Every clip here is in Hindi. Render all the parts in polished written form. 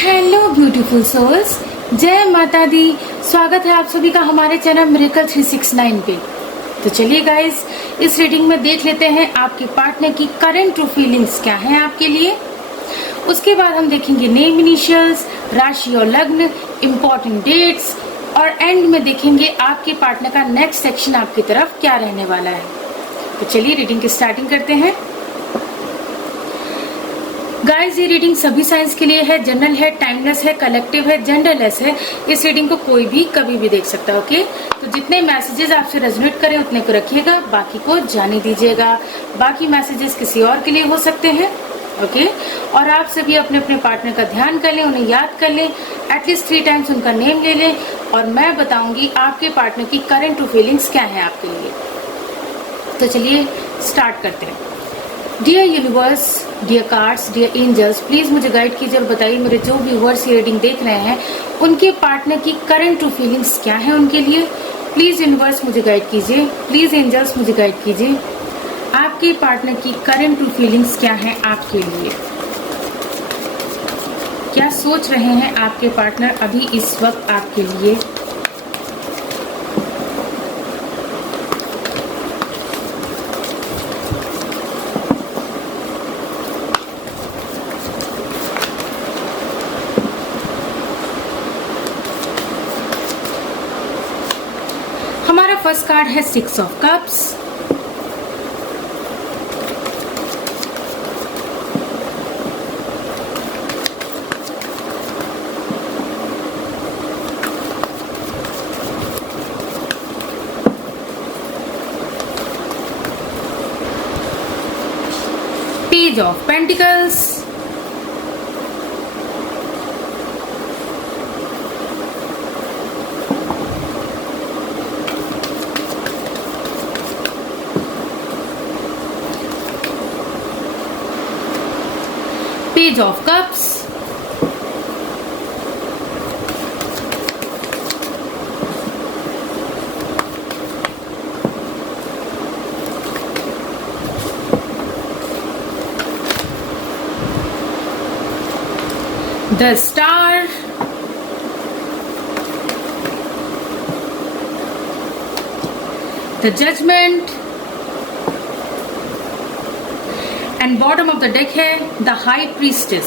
हेलो ब्यूटीफुल सोल्स, जय माता दी। स्वागत है आप सभी का हमारे चैनल मिरेकल 369 पे। तो चलिए गाइस, इस रीडिंग में देख लेते हैं आपके पार्टनर की करंट ट्रू फीलिंग्स क्या हैं आपके लिए। उसके बाद हम देखेंगे नेम इनिशियल्स, राशि और लग्न, इम्पोर्टेंट डेट्स और एंड में देखेंगे आपके पार्टनर का नेक्स्ट सेक्शन आपकी तरफ क्या रहने वाला है। तो चलिए रीडिंग की स्टार्टिंग करते हैं। गाइस, ये रीडिंग सभी साइंस के लिए है, जनरल है, टाइमलेस है, कलेक्टिव है, जेंडरलेस है। इस रीडिंग को कोई भी कभी भी देख सकता है। ओके, तो जितने मैसेजेस आपसे रेजोनेट करें उतने को रखिएगा, बाकी को जाने दीजिएगा। बाकी मैसेजेस किसी और के लिए हो सकते हैं। ओके, और आप सभी अपने अपने पार्टनर का ध्यान कर लें, उन्हें याद कर लें, एटलीस्ट 3 टाइम्स उनका नेम ले लें और मैं बताऊंगी आपके पार्टनर की करंट ट्रू फीलिंग्स क्या है आपके लिए। तो चलिए स्टार्ट करते हैं। Dear universe, dear cards, dear angels, please मुझे गाइड कीजिए और बताइए मेरे जो व्यूवर्स ये रीडिंग देख रहे हैं उनके पार्टनर की करंट ट्रू फीलिंग्स क्या है उनके लिए। प्लीज यूनिवर्स मुझे गाइड कीजिए, प्लीज एंजल्स मुझे गाइड कीजिए, आपके पार्टनर की करंट ट्रू फीलिंग्स क्या है आपके लिए। क्या सोच रहे हैं आपके पार्टनर अभी इस वक्त आपके लिए। हमारा फर्स्ट कार्ड है 6 of cups, page of pentacles, page of cups, the star, the judgement and bottom of the deck है the high priestess.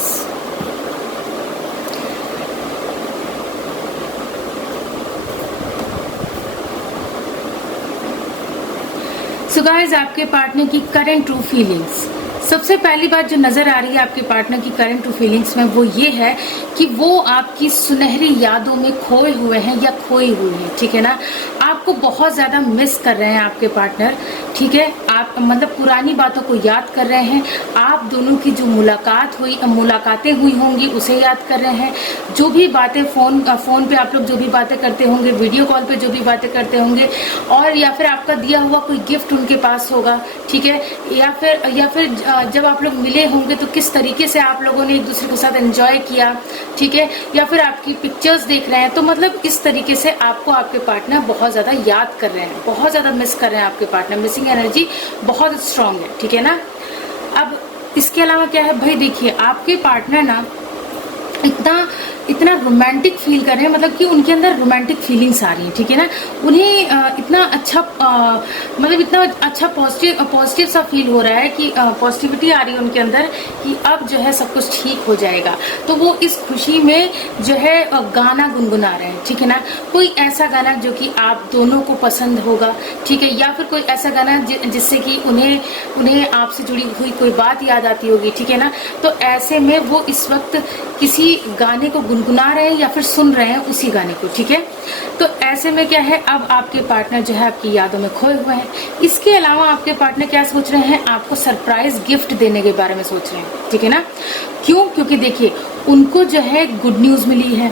So guys, आपके पार्टनर की करंट ट्रू फीलिंग्स, सबसे पहली बात जो नजर आ रही है आपके पार्टनर की करंट ट्रू फीलिंग्स में वो ये है कि वो आपकी सुनहरी यादों में खोए हुए हैं या खोई हुई है। ठीक है ना, आपको बहुत ज्यादा मिस कर रहे हैं आपके पार्टनर। ठीक है, आप मतलब पुरानी बातों को याद कर रहे हैं, आप दोनों की जो मुलाकातें हुई होंगी उसे याद कर रहे हैं। जो भी बातें फोन पे आप लोग जो भी बातें करते होंगे, वीडियो कॉल पे जो भी बातें करते होंगे, और या फिर आपका दिया हुआ कोई गिफ्ट उनके पास होगा। ठीक है, या फिर जब आप लोग मिले होंगे तो किस तरीके से आप लोगों ने एक दूसरे के साथ एंजॉय किया। ठीक है, या फिर आपकी पिक्चर्स देख रहे हैं, तो मतलब इस तरीके से आपको आपके पार्टनर बहुत ज्यादा याद कर रहे हैं, बहुत ज्यादा मिस कर रहे हैं आपके पार्टनर। मिसिंग एनर्जी बहुत स्ट्रांग है। ठीक है ना, अब इसके अलावा क्या है भाई, देखिए आपके पार्टनर ना इतना रोमांटिक फील कर रहे हैं, मतलब कि उनके अंदर रोमांटिक फीलिंग्स आ रही हैं। ठीक है ना, उन्हें इतना अच्छा पॉजिटिव सा फील हो रहा है कि पॉजिटिविटी आ रही है उनके अंदर कि अब जो है सब कुछ ठीक हो जाएगा। तो वो इस खुशी में जो है गाना गुनगुना रहे हैं। ठीक है ना, कोई ऐसा गाना जो कि आप दोनों को पसंद होगा। ठीक है, या फिर कोई ऐसा गाना जिससे कि उन्हें आपसे जुड़ी हुई कोई बात याद आती होगी। ठीक है ना, तो ऐसे में वो इस वक्त किसी गाने को गुनगुना रहे हैं या फिर सुन रहे हैं उसी गाने को। ठीक है, तो ऐसे में क्या है, अब आपके पार्टनर जो है आपकी यादों में खोए हुए हैं। इसके अलावा आपके पार्टनर क्या सोच रहे हैं, आपको सरप्राइज गिफ्ट देने के बारे में सोच रहे हैं। ठीक है ना, क्यों? क्योंकि देखिए उनको जो है गुड न्यूज मिली है।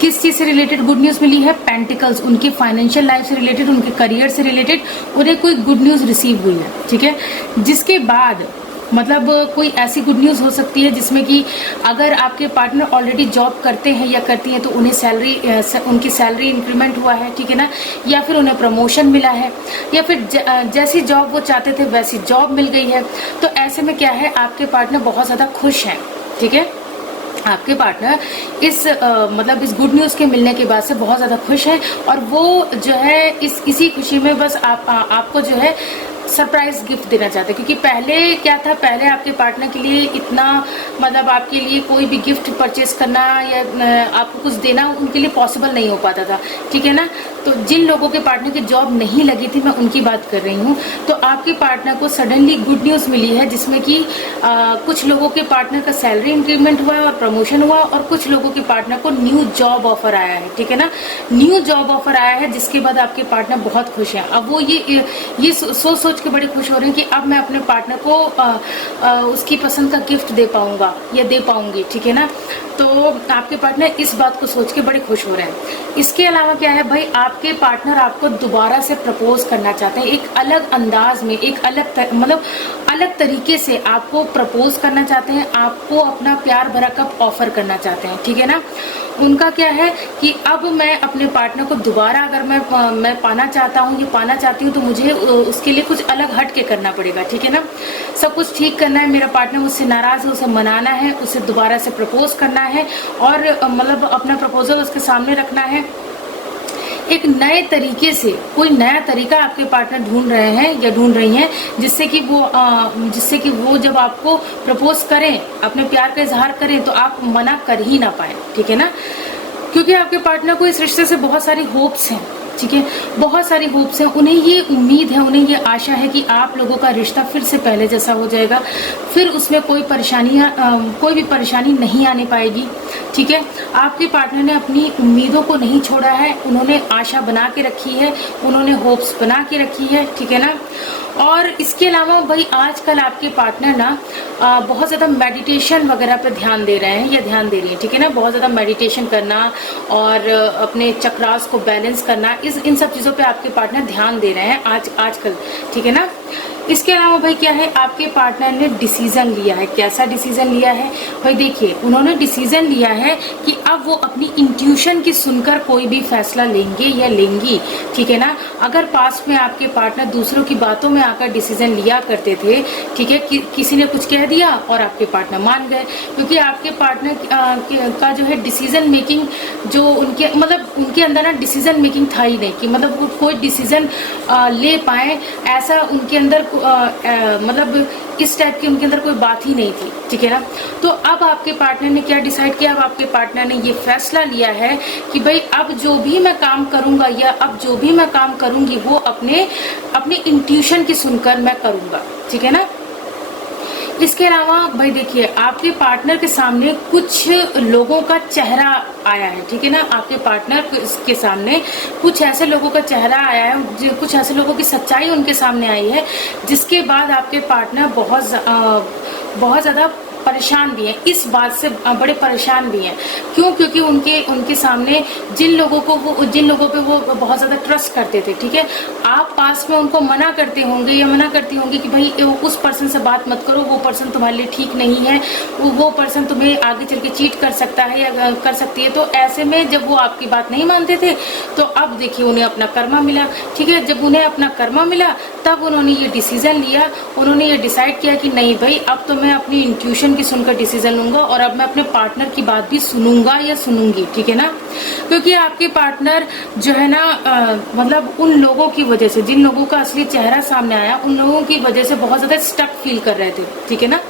किस चीज से रिलेटेड गुड न्यूज मिली है? पेंटिकल्स, उनकी फाइनेंशियल लाइफ से रिलेटेड, उनके करियर से रिलेटेड उन्हें कोई गुड न्यूज रिसीव हुई है। ठीक है, जिसके बाद मतलब कोई ऐसी गुड न्यूज हो सकती है जिसमें कि अगर आपके पार्टनर ऑलरेडी जॉब करते हैं या करती हैं तो उन्हें उनकी सैलरी इंक्रीमेंट हुआ है। ठीक है ना, या फिर उन्हें प्रमोशन मिला है, या फिर जैसी जॉब वो चाहते थे वैसी जॉब मिल गई है। तो ऐसे में क्या है, आपके पार्टनर बहुत ज्यादा खुश हैं। ठीक है, आपके पार्टनर इस मतलब इस गुड न्यूज़ के मिलने के बाद से बहुत ज़्यादा खुश है, और वो जो है इसी खुशी में बस आपको जो है सरप्राइज गिफ्ट देना चाहते हैं। क्योंकि पहले क्या था, पहले आपके पार्टनर के लिए इतना मतलब आपके लिए कोई भी गिफ्ट परचेस करना या आपको कुछ देना उनके लिए पॉसिबल नहीं हो पाता था, ठीक है ना। तो जिन लोगों के पार्टनर की जॉब नहीं लगी थी, मैं उनकी बात कर रही हूँ, तो आपके पार्टनर को सडनली गुड न्यूज़ मिली है, जिसमें कि कुछ लोगों के पार्टनर का सैलरी इंक्रीमेंट हुआ और प्रमोशन हुआ, और कुछ लोगों के पार्टनर को न्यू जॉब ऑफर आया है, ठीक है ना। न्यू जॉब ऑफर आया है, जिसके बाद आपके पार्टनर बहुत खुश हैं। अब वो ये सोच के बड़े खुश हो रहे हैं कि अब मैं अपने पार्टनर को उसकी पसंद का गिफ्ट दे पाऊंगा या दे पाऊंगी, ठीक है ना। तो आपके पार्टनर इस बात को सोच के बड़े खुश हो रहे हैं। इसके अलावा क्या है भाई, आपके पार्टनर आपको दोबारा से प्रपोज करना चाहते हैं, एक अलग अंदाज में, एक मतलब अलग तरीके से आपको प्रपोज करना चाहते हैं, आपको अपना प्यार भरा कप ऑफर करना चाहते हैं, ठीक है ना। उनका क्या है कि अब मैं अपने पार्टनर को दोबारा अगर मैं पाना चाहता हूँ या पाना चाहती हूँ, तो मुझे उसके लिए कुछ अलग हट के करना पड़ेगा, ठीक है ना। सब कुछ ठीक करना है, मेरा पार्टनर मुझसे नाराज है, उसे मनाना है, उसे दोबारा से प्रपोज करना है, और मतलब अपना प्रपोजल उसके सामने रखना है। एक नए तरीके से कोई नया तरीका आपके पार्टनर ढूंढ रहे हैं या ढूंढ रही हैं, जिससे कि वो जब आपको प्रपोज करें, अपने प्यार का इजहार करें, तो आप मना कर ही ना पाए, ठीक है ना। क्योंकि आपके पार्टनर को इस रिश्ते से बहुत सारी होप्स हैं, ठीक है, बहुत सारी होप्स हैं। उन्हें ये उम्मीद है, उन्हें ये आशा है कि आप लोगों का रिश्ता फिर से पहले जैसा हो जाएगा, फिर उसमें कोई भी परेशानी नहीं आने पाएगी, ठीक है। आपके पार्टनर ने अपनी उम्मीदों को नहीं छोड़ा है, उन्होंने आशा बना के रखी है, उन्होंने होप्स बना के रखी है, ठीक है ना। और इसके अलावा भाई आजकल आपके पार्टनर ना बहुत ज़्यादा मेडिटेशन वगैरह पे ध्यान दे रहे हैं या ध्यान दे रही है, ठीक है ना। बहुत ज़्यादा मेडिटेशन करना और अपने चक्रास को बैलेंस करना, इन सब चीज़ों पे आपके पार्टनर ध्यान दे रहे हैं आजकल, ठीक है ना। इसके अलावा भाई क्या है, आपके पार्टनर ने डिसीजन लिया है। कैसा डिसीजन लिया है भाई, देखिए उन्होंने डिसीजन लिया है कि अब वो अपनी इंट्यूशन की सुनकर कोई भी फैसला लेंगे या लेंगी, ठीक है ना। अगर पास्ट में आपके पार्टनर दूसरों की बातों में आकर डिसीजन लिया करते थे, ठीक है, किसी ने कुछ कह दिया और आपके पार्टनर मान गए, क्योंकि आपके पार्टनर का जो है डिसीजन मेकिंग, जो उनके अंदर ना डिसीजन मेकिंग था ही नहीं कि मतलब वो कोई डिसीजन ले पाए, ऐसा उनके अंदर मतलब इस टाइप की उनके अंदर कोई बात ही नहीं थी, ठीक है ना। तो अब आपके पार्टनर ने क्या डिसाइड किया, अब आपके पार्टनर ने ये फैसला लिया है कि भाई अब जो भी मैं काम करूंगा या अब जो भी मैं काम करूंगी वो अपने इंट्यूशन की सुनकर मैं करूंगा, ठीक है ना। इसके अलावा भाई देखिए आपके पार्टनर के सामने कुछ लोगों का चेहरा आया है, ठीक है ना। आपके पार्टनर के सामने कुछ ऐसे लोगों का चेहरा आया है, कुछ ऐसे लोगों की सच्चाई उनके सामने आई है, जिसके बाद आपके पार्टनर बहुत ज़्यादा परेशान भी हैं, इस बात से बड़े परेशान भी हैं। क्यों? क्योंकि उनके सामने जिन लोगों पे वो बहुत ज़्यादा ट्रस्ट करते थे, ठीक है, आप पास में उनको मना करते होंगे या मना करती होंगी कि भाई उस पर्सन से बात मत करो, वो पर्सन तुम्हारे लिए ठीक नहीं है, वो पर्सन तुम्हें आगे चल के चीट कर सकता है या कर सकती है। तो ऐसे में जब वो आपकी बात नहीं मानते थे, तो अब देखिए उन्हें अपना कर्मा मिला, ठीक है। जब उन्हें अपना कर्मा मिला तब उन्होंने ये डिसीजन लिया, उन्होंने ये डिसाइड किया कि नहीं भाई अब तो मैं अपनी इंट्यूशन की सुनकर डिसीजन लूंगा और अब मैं अपने पार्टनर की बात भी सुनूंगा या सुनूंगी, ठीक है ना। क्योंकि आपके पार्टनर जो है ना मतलब उन लोगों की वजह से, जिन लोगों का असली चेहरा सामने आया, उन लोगों की वजह से बहुत ज्यादा स्टक फील कर रहे थे, ठीक है ना।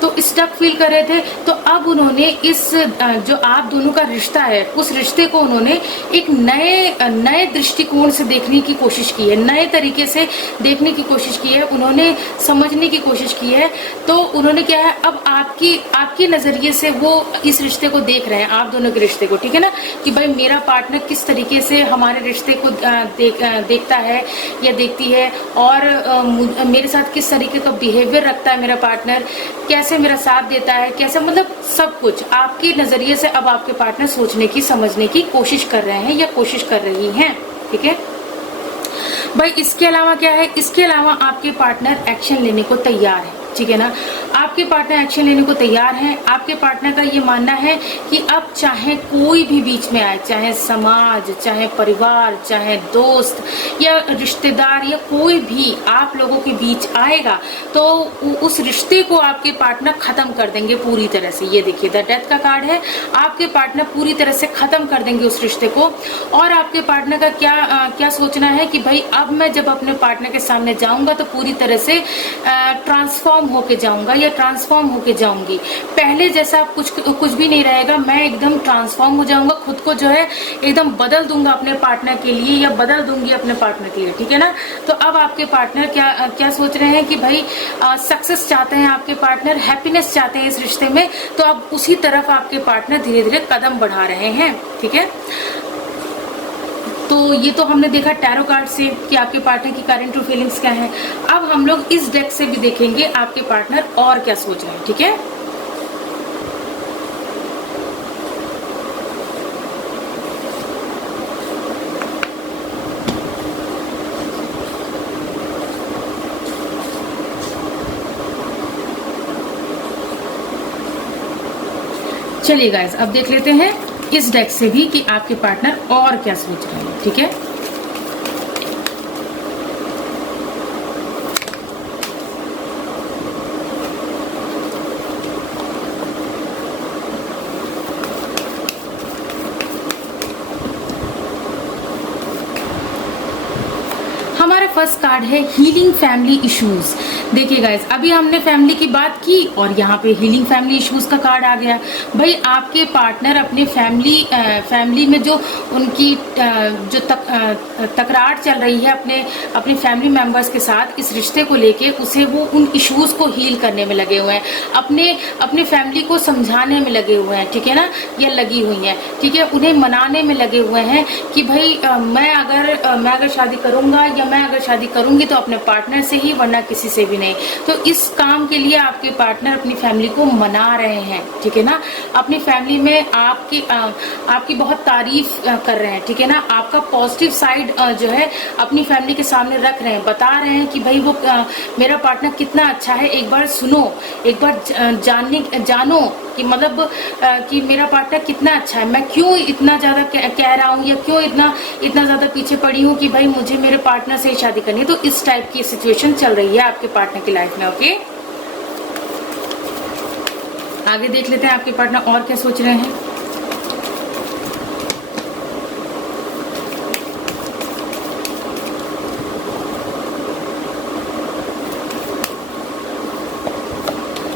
तो स्टक फील कर रहे थे, तो अब उन्होंने इस जो आप दोनों का रिश्ता है, उस रिश्ते को उन्होंने एक नए दृष्टिकोण से देखने की कोशिश की है, नए तरीके से देखने की कोशिश की है, उन्होंने समझने की कोशिश की है। तो उन्होंने क्या है, अब आपके नजरिए से वो इस रिश्ते को देख रहे हैं, आप दोनों के रिश्ते को, ठीक है ना, कि भाई मेरा पार्टनर किस तरीके से हमारे रिश्ते को देखता है या देखती है, और मेरे साथ किस तरीके का बिहेवियर रखता है मेरा पार्टनर, कैसे मेरा साथ देता है, कैसे, मतलब सब कुछ आपके नजरिए से अब आपके पार्टनर सोचने की, समझने की कोशिश कर रहे हैं या कोशिश कर रही हैं, ठीक है भाई। इसके अलावा क्या है, इसके अलावा आपके पार्टनर एक्शन लेने को तैयार है, ठीक है ना। आपके आपके पार्टनर एक्शन लेने को तैयार हैं। आपके पार्टनर का ये मानना है कि अब चाहे कोई भी बीच में आए, चाहे समाज, चाहे परिवार, चाहे दोस्त या रिश्तेदार या कोई भी आप लोगों के बीच आएगा तो उस रिश्ते को आपके पार्टनर खत्म कर देंगे पूरी तरह से। ये देखिए द डेथ का कार्ड है, आपके पार्टनर पूरी तरह से खत्म कर देंगे उस रिश्ते को। और आपके पार्टनर का क्या सोचना है कि भाई अब मैं जब अपने पार्टनर के सामने जाऊंगा तो पूरी तरह से ट्रांसफॉर्म होके जाऊंगा या ट्रांसफॉर्म होके जाऊंगी। पहले जैसा कुछ भी नहीं रहेगा, मैं एकदम ट्रांसफॉर्म हो जाऊंगा, खुद को जो है एकदम बदल दूंगा अपने पार्टनर के लिए या बदल दूंगी अपने पार्टनर के लिए, ठीक है ना। तो अब आपके पार्टनर क्या सोच रहे हैं कि भाई सक्सेस चाहते हैं आपके पार्टनर, हैप्पीनेस चाहते हैं इस रिश्ते में, तो अब उसी तरफ आपके पार्टनर धीरे धीरे कदम बढ़ा रहे हैं, ठीक है। तो ये तो हमने देखा टैरो कार्ड से कि आपके पार्टनर की करंट ट्रू फीलिंग्स क्या है। अब हम लोग इस डेक से भी देखेंगे आपके पार्टनर और क्या सोच रहे हैं, ठीक है। चलिए गाइस, अब देख लेते हैं इस डेक से भी कि आपके पार्टनर और क्या सोच रहे हैं, ठीक है। हमारा फर्स्ट कार्ड है हीलिंग फैमिली इश्यूज। देखिए गाइस, अभी हमने फैमिली की बात की और यहाँ पे हीलिंग फैमिली इश्यूज का कार्ड आ गया। भाई आपके पार्टनर अपने फैमिली में जो उनकी जो तकरार चल रही है अपने फैमिली मेंबर्स के साथ इस रिश्ते को लेके, उसे वो उन इश्यूज को हील करने में लगे हुए हैं, अपने फैमिली को समझाने में लगे हुए हैं, ठीक है ना, या लगी हुई हैं, ठीक है। उन्हें मनाने में लगे हुए हैं कि भाई मैं अगर शादी करूंगा या मैं अगर शादी करूंगी तो अपने पार्टनर से ही, वरना किसी से भी नहीं। तो इस काम के लिए आपके पार्टनर अपनी फैमिली को मना रहे हैं, ठीक है ना। अपनी फैमिली में आपकी बहुत तारीफ कर रहे हैं, ठीक है ना। आपका पॉजिटिव साइड जो है अपनी फैमिली के सामने रख रहे हैं, बता रहे हैं कि भाई वो मेरा पार्टनर कितना अच्छा है, एक बार सुनो, एक बार जानो कि मतलब कि मेरा पार्टनर कितना अच्छा है, मैं क्यों इतना ज्यादा कह रहा हूँ या क्यों इतना ज्यादा पीछे पड़ी हूँ कि भाई मुझे मेरे पार्टनर से ही शादी करनी है। तो इस टाइप की सिचुएशन चल रही है आपके पार्टनर की लाइफ में, ओके। आगे देख लेते हैं आपके पार्टनर और क्या सोच रहे हैं।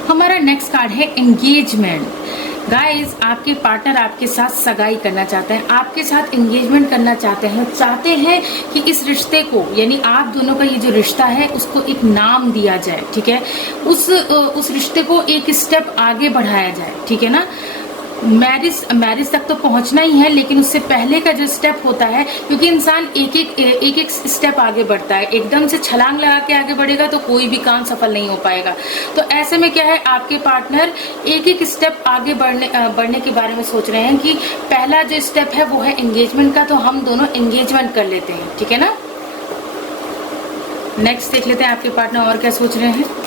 हमारा नेक्स्ट कार्ड है एंगेजमेंट। गाइस, आपके पार्टनर आपके साथ सगाई करना चाहते हैं, आपके साथ एंगेजमेंट करना चाहते हैं कि इस रिश्ते को, यानी आप दोनों का ये जो रिश्ता है उसको एक नाम दिया जाए, ठीक है। उस रिश्ते को एक स्टेप आगे बढ़ाया जाए, ठीक है ना। मैरिज तक तो पहुंचना ही है, लेकिन उससे पहले का जो स्टेप होता है, क्योंकि इंसान एक स्टेप आगे बढ़ता है, एकदम से छलांग लगा के आगे बढ़ेगा तो कोई भी काम सफल नहीं हो पाएगा। तो ऐसे में क्या है, आपके पार्टनर एक स्टेप आगे बढ़ने के बारे में सोच रहे हैं कि पहला जो स्टेप है वो है एंगेजमेंट का, तो हम दोनों एंगेजमेंट कर लेते हैं, ठीक है ना। नेक्स्ट देख लेते हैं आपके पार्टनर और क्या सोच रहे हैं।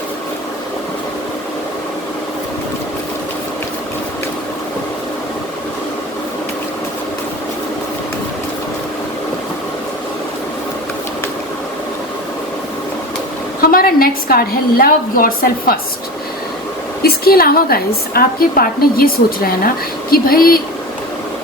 हमारा नेक्स्ट कार्ड है लव योरसेल्फ फर्स्ट। इसके अलावा गाइस, आपके पार्टनर ये सोच रहे हैं ना कि भाई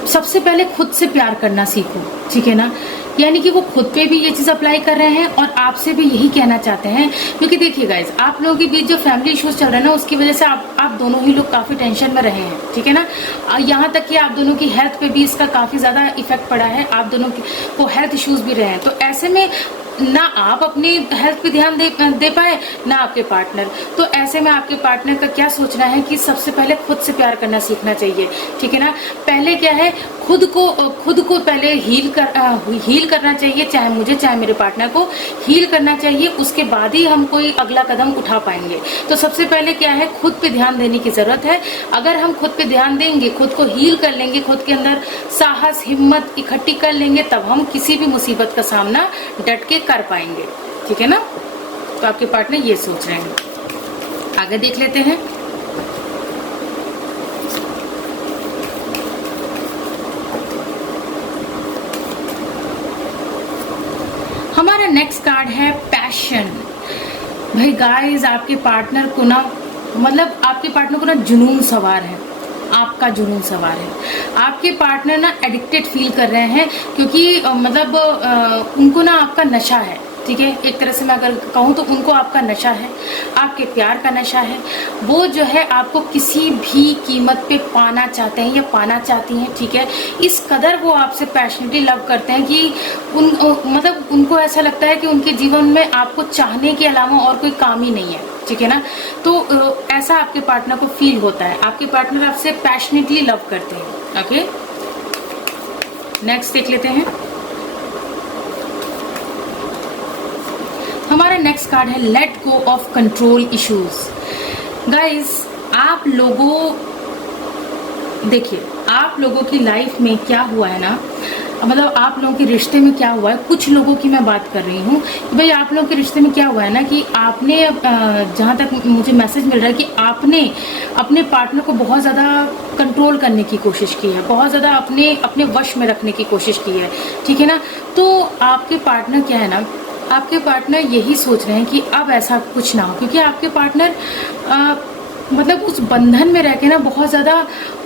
सबसे पहले खुद से प्यार करना सीखो, ठीक है ना। यानी कि वो खुद पे भी ये चीज अप्लाई कर रहे हैं और आपसे भी यही कहना चाहते हैं, क्योंकि देखिए गाइस, आप लोगों के बीच जो फैमिली इश्यूज चल रहे हैं ना, उसकी वजह से आप दोनों ही लोग काफी टेंशन में रहे हैं, ठीक है ना। यहाँ तक कि आप दोनों की हेल्थ पे भी इसका काफी ज्यादा इफेक्ट पड़ा है, आप दोनों को हेल्थ इश्यूज भी रहे हैं। तो ऐसे में ना आप अपनी हेल्थ पे ध्यान दे पाए ना आपके पार्टनर। तो ऐसे में आपके पार्टनर का क्या सोचना है कि सबसे पहले खुद से प्यार करना सीखना चाहिए, ठीक है ना। पहले क्या है, खुद को पहले हील करना चाहिए, चाहे मुझे चाहे मेरे पार्टनर को हील करना चाहिए, उसके बाद ही हम कोई अगला कदम उठा पाएंगे। तो सबसे पहले क्या है, खुद पे ध्यान देने की जरूरत है। अगर हम खुद पे ध्यान देंगे, खुद को हील कर लेंगे, खुद के अंदर साहस हिम्मत इकट्ठी कर लेंगे, तब हम किसी भी मुसीबत का सामना डट के कर पाएंगे, ठीक है ना। तो आपके पार्टनर ये सोच रहे हैं। आगे देख लेते हैं। नेक्स्ट कार्ड है पैशन। भाई गाइस, आपके पार्टनर को ना, मतलब आपके पार्टनर को ना जुनून सवार है, आपका जुनून सवार है। आपके पार्टनर ना एडिक्टेड फील कर रहे हैं, क्योंकि मतलब उनको ना आपका नशा है, ठीक है। एक तरह से मैं अगर कहूँ तो उनको आपका नशा है, आपके प्यार का नशा है। वो जो है आपको किसी भी कीमत पे पाना चाहते हैं या पाना चाहती हैं, ठीक है। इस कदर वो आपसे पैशनेटली लव करते हैं कि मतलब उनको ऐसा लगता है कि उनके जीवन में आपको चाहने के अलावा और कोई काम ही नहीं है, ठीक है ना। तो ऐसा आपके पार्टनर को फील होता है। आपके पार्टनर आपसे पैशनेटली लव करते हैं। ओके, नेक्स्ट देख लेते हैं। हमारा नेक्स्ट कार्ड है let go of control issues. Guys, आप लोगों, देखिए आप लोगों की लाइफ में क्या हुआ है ना, मतलब आप लोगों के रिश्ते में क्या हुआ है, कुछ लोगों की मैं बात कर रही हूँ कि भाई आप लोगों के रिश्ते में क्या हुआ है ना कि आपने, जहाँ तक मुझे मैसेज मिल रहा है कि आपने अपने पार्टनर को बहुत ज़्यादा कंट्रोल करने की कोशिश की है, बहुत ज़्यादा अपने वश में रखने की कोशिश की है, ठीक है ना। तो आपके पार्टनर क्या है ना, आपके पार्टनर यही सोच रहे हैं कि अब ऐसा कुछ ना हो, क्योंकि आपके पार्टनर मतलब उस बंधन में रह के ना बहुत ज़्यादा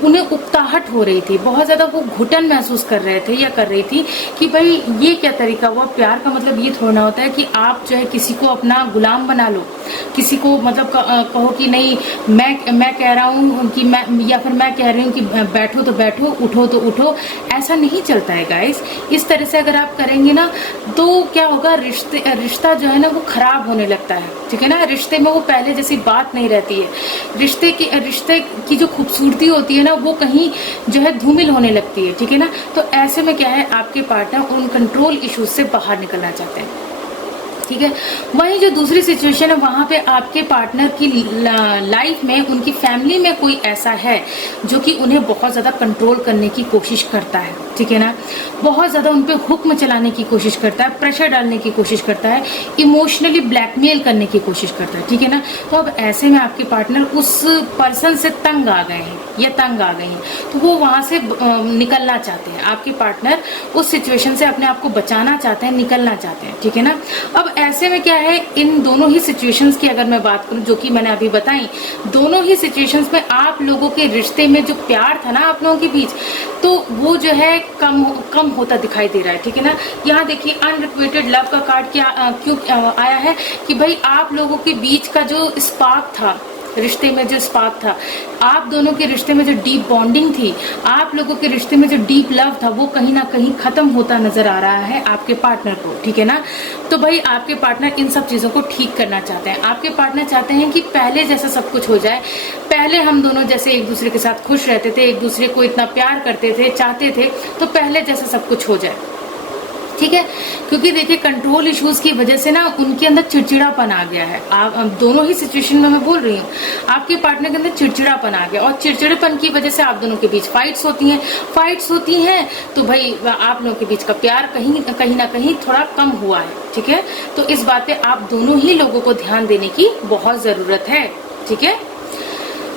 उन्हें उकताहट हो रही थी, बहुत ज़्यादा वो घुटन महसूस कर रहे थे या कर रही थी कि भाई ये क्या तरीका हुआ। प्यार का मतलब ये थोड़ा होता है कि आप जो है किसी को अपना गुलाम बना लो, किसी को मतलब कहो कि नहीं मैं कह रहा हूँ कि मैं, या फिर मैं कह रही हूँ कि बैठो तो बैठो, उठो तो उठो। ऐसा नहीं चलता है गाइस। इस तरह से अगर आप करेंगे ना तो क्या होगा, रिश्ता जो है ना वो खराब होने लगता है, ठीक है ना। रिश्ते में वो पहले जैसी बात नहीं रहती है। रिश्ते की जो खूबसूरती होती है ना वो कहीं जो है धूमिल होने लगती है, ठीक है ना। तो ऐसे में क्या है, आपके पार्टनर उन कंट्रोल इश्यूज से बाहर निकलना चाहते हैं, ठीक है। वहीं जो दूसरी सिचुएशन है, वहां पे आपके पार्टनर की लाइफ में, उनकी फैमिली में कोई ऐसा है जो कि उन्हें बहुत ज्यादा कंट्रोल करने की कोशिश करता है, ठीक है ना। बहुत ज्यादा उन पे हुक्म चलाने की कोशिश करता है, प्रेशर डालने की कोशिश करता है, इमोशनली ब्लैकमेल करने की कोशिश करता है, ठीक है ना। तो अब ऐसे में आपके पार्टनर उस पर्सन से तंग आ गए हैं या तंग आ गई हैं, तो वो वहां से निकलना चाहते हैं। आपके पार्टनर उस सिचुएशन से अपने आप को बचाना चाहते हैं, निकलना चाहते हैं, ठीक है ना। अब ऐसे में क्या है, इन दोनों ही सिचुएशंस की अगर मैं बात करूं जो कि मैंने अभी बताई, दोनों ही सिचुएशंस में आप लोगों के रिश्ते में जो प्यार था ना आप लोगों के बीच, तो वो जो है कम होता दिखाई दे रहा है, ठीक है ना। यहाँ देखिए अनरिक्वेटेड लव का कार्ड क्यों आया है कि भाई आप लोगों के बीच का जो स्पार्क था, रिश्ते में जो स्पार्क था, आप दोनों के रिश्ते में जो डीप बॉन्डिंग थी, आप लोगों के रिश्ते में जो डीप लव था, वो कहीं ना कहीं खत्म होता नजर आ रहा है आपके पार्टनर को, ठीक है ना। तो भाई आपके पार्टनर इन सब चीजों को ठीक करना चाहते हैं। आपके पार्टनर चाहते हैं कि पहले जैसा सब कुछ हो जाए, पहले हम दोनों जैसे एक दूसरे के साथ खुश रहते थे, एक दूसरे को इतना प्यार करते थे, चाहते थे, तो पहले जैसा सब कुछ हो जाए, ठीक है। क्योंकि देखिए कंट्रोल इश्यूज की वजह से ना उनके अंदर चिड़चिड़ापन आ गया है। आप दोनों ही सिचुएशन में मैं बोल रही हूँ, आपके पार्टनर के अंदर चिड़चिड़ापन आ गया, और चिड़चिड़ेपन की वजह से आप दोनों के बीच फाइट्स होती हैं। तो भाई आप लोगों के बीच का प्यार कहीं ना कहीं थोड़ा कम हुआ है, ठीक है। तो इस बात पे आप दोनों ही लोगों को ध्यान देने की बहुत जरूरत है, ठीक है।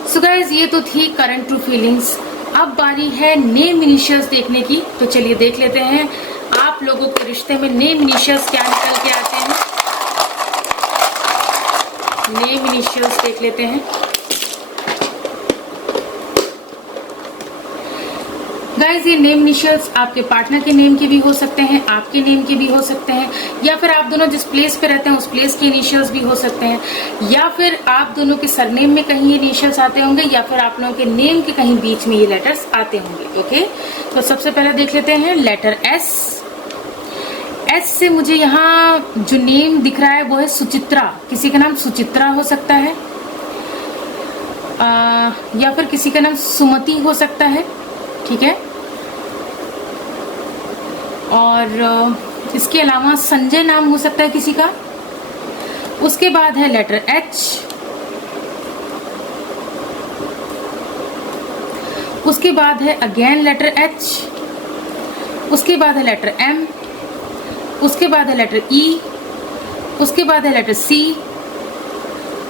सो गाइस, ये तो थी करंट ट्रू फीलिंग्स। अब बारी है नेम इनिशियल्स देखने की, तो चलिए देख लेते हैं आप लोगों के रिश्ते में नेम इनिशियल्स क्या निकल के आते हैं। नेम इनिशियल्स देख लेते हैं। गाइज, ये नेम इनिशियल्स आपके पार्टनर के नेम के भी हो सकते हैं, आपके नेम के भी हो सकते हैं, या फिर आप दोनों जिस प्लेस पे रहते हैं उस प्लेस के इनिशियल्स भी हो सकते हैं, या फिर आप दोनों के सरनेम में कहीं ये इनिशियल्स आते होंगे, या फिर आप लोगों के नेम के कहीं बीच में ये लेटर्स आते होंगे। ओके, तो सबसे पहले देख लेते हैं लेटर एस। एस से मुझे यहाँ जो नेम दिख रहा है वो है सुचित्रा। किसी का नाम सुचित्रा हो सकता है, या फिर किसी का नाम सुमति हो सकता है, ठीक है। और इसके अलावा संजय नाम हो सकता है किसी का। उसके बाद है लेटर एच, उसके बाद है अगेन लेटर एच, उसके बाद है लेटर एम, उसके बाद है लेटर ई, उसके बाद है लेटर सी,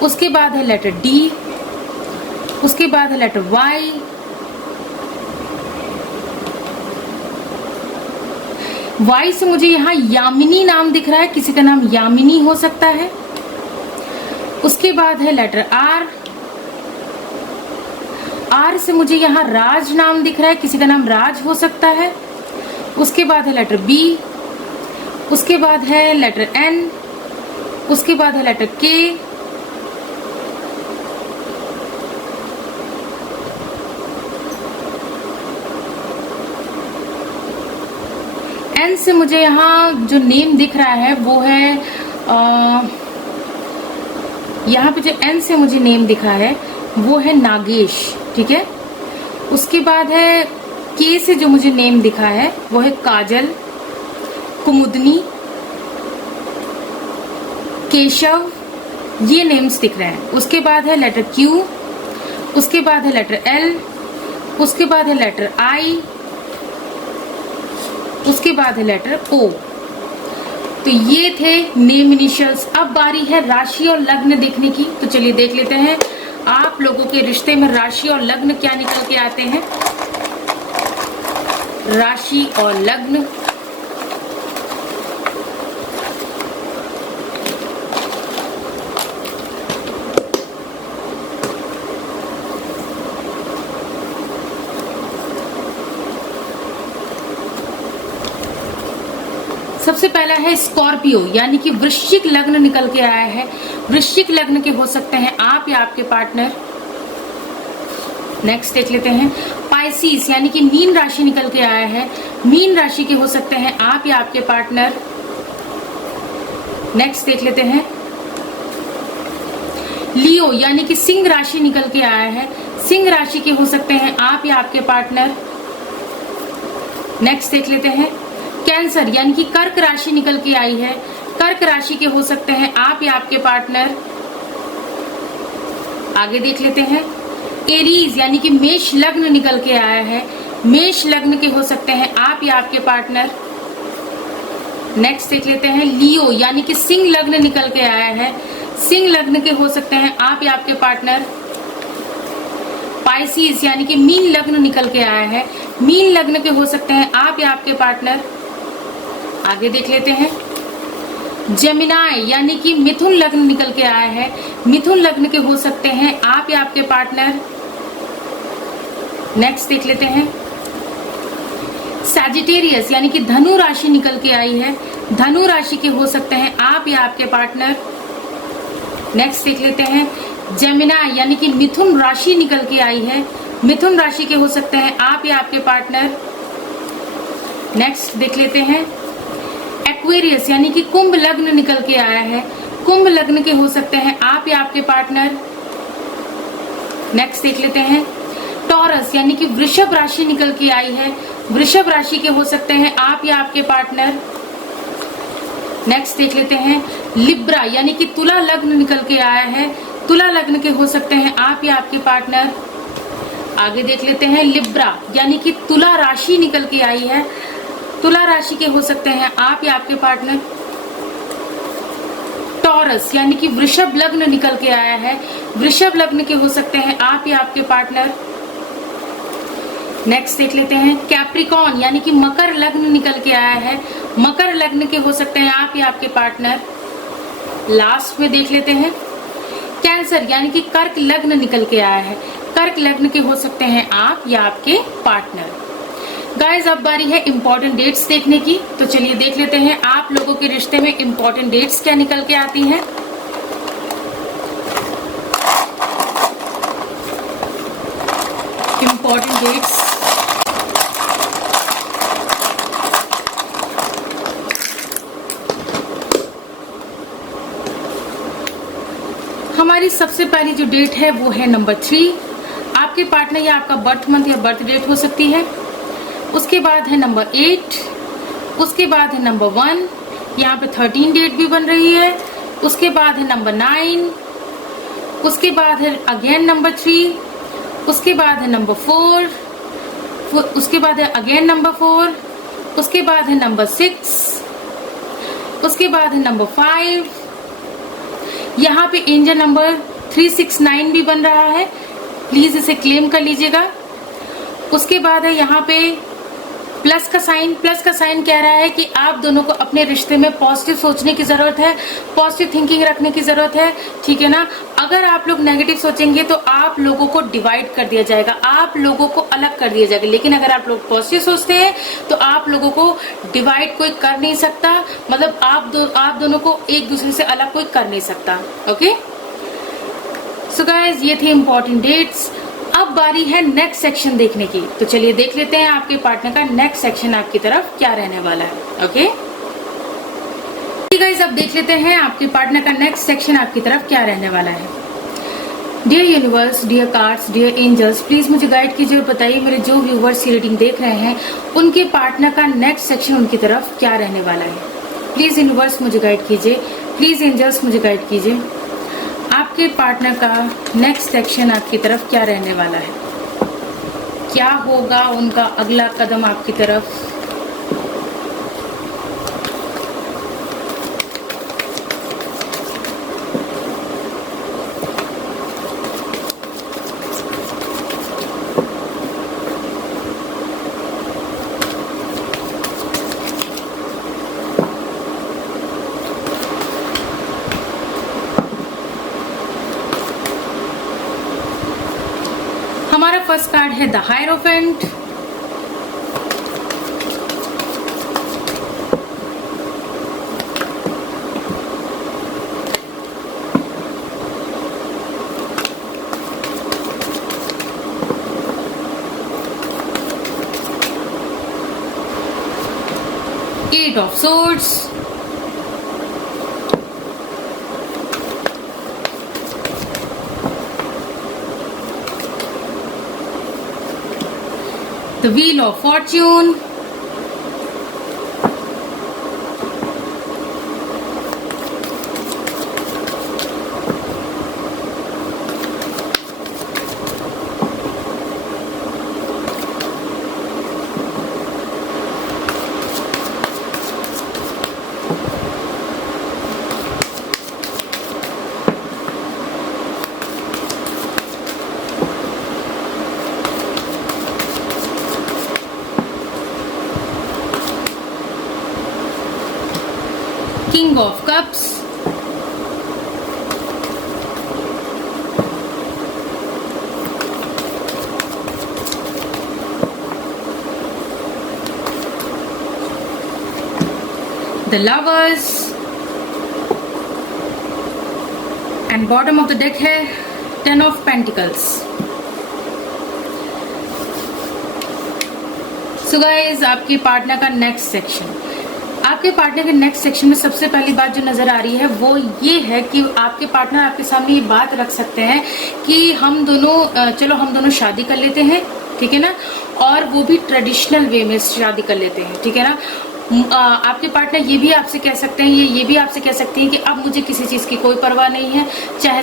उसके बाद है लेटर डी, उसके बाद है लेटर वाई, वाई से मुझे यहाँ यामिनी नाम दिख रहा है, किसी का नाम यामिनी हो सकता है। उसके बाद है लेटर आर। आर से मुझे यहाँ राज नाम दिख रहा है, किसी का नाम राज हो सकता है। उसके बाद है लेटर बी। उसके बाद है लेटर एन। उसके बाद है लेटर के। एन से मुझे यहाँ जो नेम दिख रहा है वो है यहाँ पे जो एन से मुझे नेम दिखा है वो है नागेश, ठीक है। उसके बाद है के से जो मुझे नेम दिखा है वो है काजल, कुमुदनी, केशव, ये नेम्स दिख रहे हैं। उसके बाद है लेटर क्यू। उसके बाद है लेटर एल। उसके बाद है लेटर आई। उसके बाद है लेटर ओ। तो ये थे नेम इनिशियल्स। अब बारी है राशि और लग्न देखने की, तो चलिए देख लेते हैं आप लोगों के रिश्ते में राशि और लग्न क्या निकल के आते हैं। राशि और लग्न, सबसे पहला है स्कॉर्पियो यानी कि वृश्चिक लग्न निकल के आया है। वृश्चिक लग्न के हो सकते हैं आप या आपके पार्टनर। नेक्स्ट देख लेते हैं पाइसिस यानी कि मीन राशि निकल के आया है। मीन राशि के हो सकते हैं आप या आपके पार्टनर। नेक्स्ट देख लेते हैं लियो यानी कि सिंह राशि निकल के आया है। सिंह राशि के हो सकते हैं आप या आपके पार्टनर। नेक्स्ट देख लेते हैं कैंसर यानी कि कर्क राशि निकल के आई है। कर्क राशि के हो सकते हैं आप या आपके पार्टनर। आगे देख लेते हैं एरीज यानी कि मेष लग्न निकल के आया है। मेष लग्न के हो सकते हैं आप या आपके पार्टनर। नेक्स्ट देख लेते हैं लियो यानी कि सिंह लग्न निकल के आया है। सिंह लग्न के हो सकते हैं आप या आपके पार्टनर। पाइसिस यानी कि मीन लग्न निकल के आया है। मीन लग्न के हो सकते हैं आप या आपके पार्टनर। आगे देख लेते हैं जेमिनाई यानी कि मिथुन लग्न निकल के आया है। मिथुन लग्न के हो सकते हैं आप या आपके पार्टनर। नेक्स्ट देख लेते हैं सैजिटेरियस यानी कि धनु राशि निकल के आई है। धनु राशि के हो सकते हैं आप या आपके पार्टनर। नेक्स्ट देख लेते हैं जेमिनाई यानी कि मिथुन राशि निकल के आई है। मिथुन राशि के हो सकते हैं आप या आपके पार्टनर। नेक्स्ट देख लेते हैं एक्वेरियस यानी कि कुंभ लग्न निकल के आया है। कुंभ लग्न के हो सकते हैं आप या आपके पार्टनर। नेक्स्ट देख लेते हैं टॉरस यानी कि वृषभ राशि निकल के आई है। वृषभ राशि के हो सकते हैं आप या आपके पार्टनर। नेक्स्ट देख लेते हैं लिब्रा यानी कि तुला लग्न निकल के आया है। तुला लग्न के हो सकते हैं आप या आपके पार्टनर। आगे देख लेते हैं लिब्रा यानी कि तुला राशि निकल के आई है। तुला राशि के हो सकते हैं आप या आपके पार्टनर। टॉरस यानी कि वृषभ लग्न निकल के आया है। वृषभ लग्न के हो सकते हैं आप या आपके पार्टनर। नेक्स्ट देख लेते हैं कैप्रिकॉन यानी कि मकर लग्न निकल के आया है। मकर लग्न के हो सकते हैं आप या आपके पार्टनर। लास्ट में देख लेते हैं कैंसर यानी कि कर्क लग्न निकल के आया है। कर्क लग्न के हो सकते हैं आप या आपके पार्टनर। गाइज अब बारी है इंपॉर्टेंट डेट्स देखने की, तो चलिए देख लेते हैं आप लोगों के रिश्ते में इंपॉर्टेंट डेट्स क्या निकल के आती हैं। इंपॉर्टेंट डेट्स हमारी सबसे पहली जो डेट है वो है नंबर 3। आपके पार्टनर या आपका बर्थ मंथ या बर्थ डेट हो सकती है। उसके बाद है नंबर 8। उसके बाद है नंबर 1, यहाँ पे 13 डेट भी बन रही है। उसके बाद है नंबर 9। उसके बाद है अगेन नंबर 3। उसके बाद है नंबर 4। उसके बाद है अगेन नंबर 4। उसके बाद है नंबर 6। उसके बाद है नंबर 5। यहाँ पे एंजल नंबर 369 भी बन रहा है, प्लीज इसे क्लेम कर लीजिएगा। उसके बाद है यहाँ पे प्लस का साइन कह रहा है कि आप दोनों को अपने रिश्ते में पॉजिटिव सोचने की जरूरत है, पॉजिटिव थिंकिंग रखने की जरूरत है, ठीक है ना। अगर आप लोग नेगेटिव सोचेंगे तो आप लोगों को डिवाइड कर दिया जाएगा, आप लोगों को अलग कर दिया जाएगा। लेकिन अगर आप लोग पॉजिटिव सोचते हैं तो आप लोगों को डिवाइड कोई कर नहीं सकता, मतलब आप दोनों को एक दूसरे से अलग कोई कर नहीं सकता। ओके, सो गाइस, ये थे इंपॉर्टेंट डेट्स। अब बारी है नेक्स्ट सेक्शन देखने की, तो चलिए देख लेते हैं आपके पार्टनर का नेक्स्ट सेक्शन आपकी तरफ क्या रहने वाला है। ओके गाइस, अब देख लेते हैं आपके पार्टनर का नेक्स्ट सेक्शन आपकी तरफ क्या रहने वाला है। Dear universe, dear cards, dear angels, please मुझे गाइड कीजिए और बताइए मेरे जो व्यूवर्स ये रीडिंग देख रहे हैं उनके पार्टनर का नेक्स्ट सेक्शन उनकी तरफ क्या रहने वाला है। प्लीज यूनिवर्स मुझे गाइड कीजिए, प्लीज एंजल्स मुझे गाइड कीजिए, आपके पार्टनर का नेक्स्ट सेक्शन आपकी तरफ क्या रहने वाला है, क्या होगा उनका अगला कदम आपकी तरफ। हमारा फर्स्ट कार्ड है the hierophant, eight of swords, the wheel of fortune, king of cups, the lovers, and bottom of the deck है 10 of pentacles। सो गाइज, आपके पार्टनर का नेक्स्ट सेक्शन, आपके पार्टनर के नेक्स्ट सेक्शन में सबसे पहली बात जो नजर आ रही है वो ये है कि आपके पार्टनर आपके सामने ये बात रख सकते हैं कि हम दोनों शादी कर लेते हैं, ठीक है ना, और वो भी ट्रेडिशनल वे में शादी कर लेते हैं, ठीक है ना। आपके पार्टनर ये भी आपसे कह सकते हैं, ये भी आपसे कह सकती हैं कि अब मुझे किसी चीज की कोई परवाह नहीं है, चाहे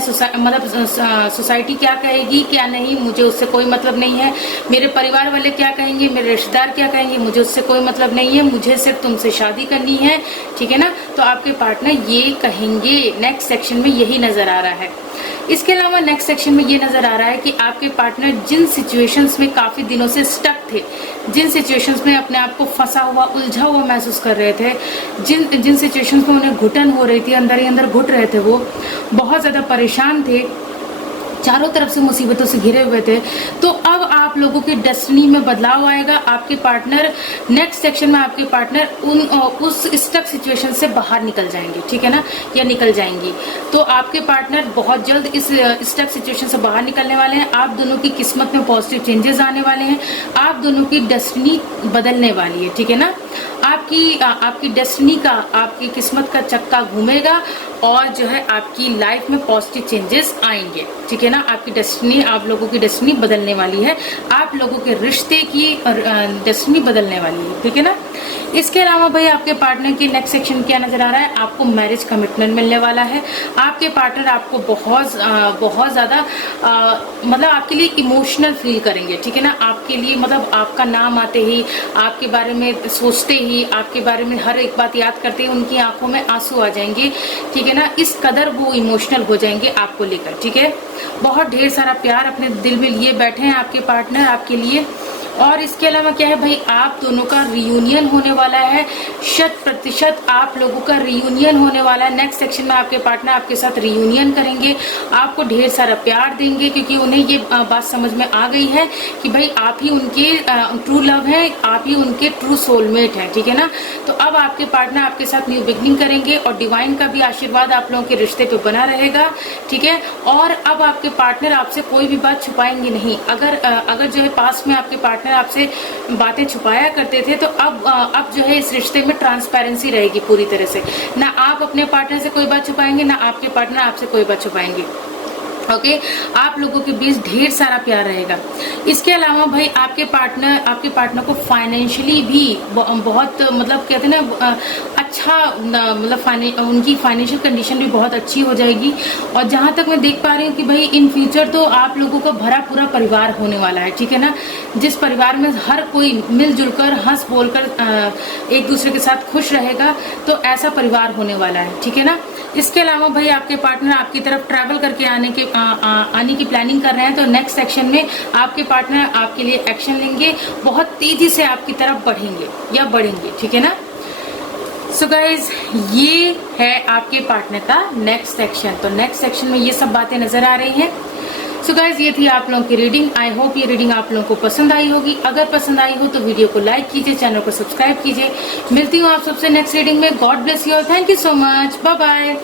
सोसाइटी क्या कहेगी क्या नहीं, मुझे उससे कोई मतलब नहीं है, मेरे परिवार वाले क्या कहेंगे, मेरे रिश्तेदार क्या कहेंगे, मुझे उससे कोई मतलब नहीं है, मुझे सिर्फ तुमसे शादी करनी है, ठीक है ना। तो आपके पार्टनर ये कहेंगे, नेक्स्ट सेक्शन में यही नजर आ रहा है। इसके अलावा नेक्स्ट सेक्शन में ये नजर आ रहा है कि आपके पार्टनर जिन सिचुएशंस में काफी दिनों से स्टक थे, जिन सिचुएशंस में अपने आप को फंसा हुआ, उलझा हुआ महसूस कर रहे थे, जिन सिचुएशंस में उन्हें घुटन हो रही थी, अंदर ही अंदर घुट रहे थे, वो बहुत ज्यादा परेशान थे, चारों तरफ से मुसीबतों से घिरे हुए थे, तो अब आप लोगों की डेस्टिनी में बदलाव आएगा। आपके पार्टनर नेक्स्ट सेक्शन में आपके पार्टनर उस स्टक सिचुएशन से बाहर निकल जाएंगे, ठीक है ना, या निकल जाएंगी। तो आपके पार्टनर बहुत जल्द इस स्टक सिचुएशन से बाहर निकलने वाले हैं। आप दोनों की किस्मत में पॉजिटिव चेंजेस आने वाले हैं, आप दोनों की डेस्टिनी बदलने वाली है, ठीक है ना। आपकी डेस्टिनी का, आपकी किस्मत का चक्का घूमेगा और जो है आपकी लाइफ में पॉजिटिव चेंजेस आएंगे, ठीक है ना। आपकी डेस्टिनी, आप लोगों की डेस्टिनी बदलने वाली है, आप लोगों के रिश्ते की डेस्टिनी बदलने वाली है, ठीक है ना। इसके अलावा भाई आपके पार्टनर की नेक्स्ट सेक्शन क्या नजर आ रहा है, आपको मैरिज कमिटमेंट मिलने वाला है। आपके पार्टनर आपको बहुत ज्यादा मतलब आपके लिए इमोशनल फील करेंगे, ठीक है ना। आपके लिए मतलब आपका नाम आते ही, आपके बारे में सोचते ही, आपके बारे में हर एक बात याद करते ही उनकी आंखों में आंसू आ जाएंगे, ठीक है ना। इस कदर वो इमोशनल हो जाएंगे आपको लेकर, ठीक है। बहुत ढेर सारा प्यार अपने दिल में लिए बैठे हैं आपके पार्टनर आपके लिए, और इसके अलावा क्या है भाई, आप दोनों का रियूनियन होने वाला है, 100% आप लोगों का रियूनियन होने वाला है। नेक्स्ट सेक्शन में आपके पार्टनर आपके साथ रियूनियन करेंगे, आपको ढेर सारा प्यार देंगे, क्योंकि उन्हें ये बात समझ में आ गई है कि भाई आप ही उनके ट्रू लव है, आप ही उनके ट्रू सोलमेट है, ठीक है ना। तो अब आपके पार्टनर आपके साथ न्यू बिगनिंग करेंगे और डिवाइन का भी आशीर्वाद आप लोगों के रिश्ते पे बना रहेगा, ठीक है। और अब आपके पार्टनर आपसे कोई भी बात छुपाएंगे नहीं। अगर जो है पास्ट में आपके पार्टनर आपसे बातें छुपाया करते थे, तो अब जो है इस रिश्ते में ट्रांसपेरेंसी रहेगी पूरी तरह से। ना आप अपने पार्टनर से कोई बात छुपाएंगे, ना आपके पार्टनर आपसे कोई बात छुपाएंगे। ओके, आप लोगों के बीच ढेर सारा प्यार रहेगा। इसके अलावा भाई आपके पार्टनर को फाइनेंशियली भी बहुत मतलब कहते हैं ना अच्छा, मतलब उनकी फाइनेंशियल कंडीशन भी बहुत अच्छी हो जाएगी। और जहां तक मैं देख पा रही हूँ कि भाई इन फ्यूचर तो आप लोगों का भरा पूरा परिवार होने वाला है, ठीक है ना। जिस परिवार में हर कोई मिलजुल कर हंस बोलकर एक दूसरे के साथ खुश रहेगा, तो ऐसा परिवार होने वाला है, ठीक है ना। इसके अलावा भाई आपके पार्टनर आपकी तरफ ट्रैवल करके आने की प्लानिंग कर रहे हैं, तो नेक्स्ट सेक्शन में आपके पार्टनर आपके लिए एक्शन लेंगे, बहुत तेजी से आपकी तरफ बढ़ेंगे, ठीक है ना। सो गाइज, ये है आपके पार्टनर का नेक्स्ट सेक्शन। तो नेक्स्ट सेक्शन में ये सब बातें नजर आ रही हैं। सो गाइज, ये थी आप लोगों की रीडिंग। आई होप ये रीडिंग आप लोगों को पसंद आई होगी। अगर पसंद आई हो तो वीडियो को लाइक कीजिए, चैनल को सब्सक्राइब कीजिए। मिलती हूँ आप सबसे नेक्स्ट रीडिंग में। God bless you all, thank you so much, bye bye.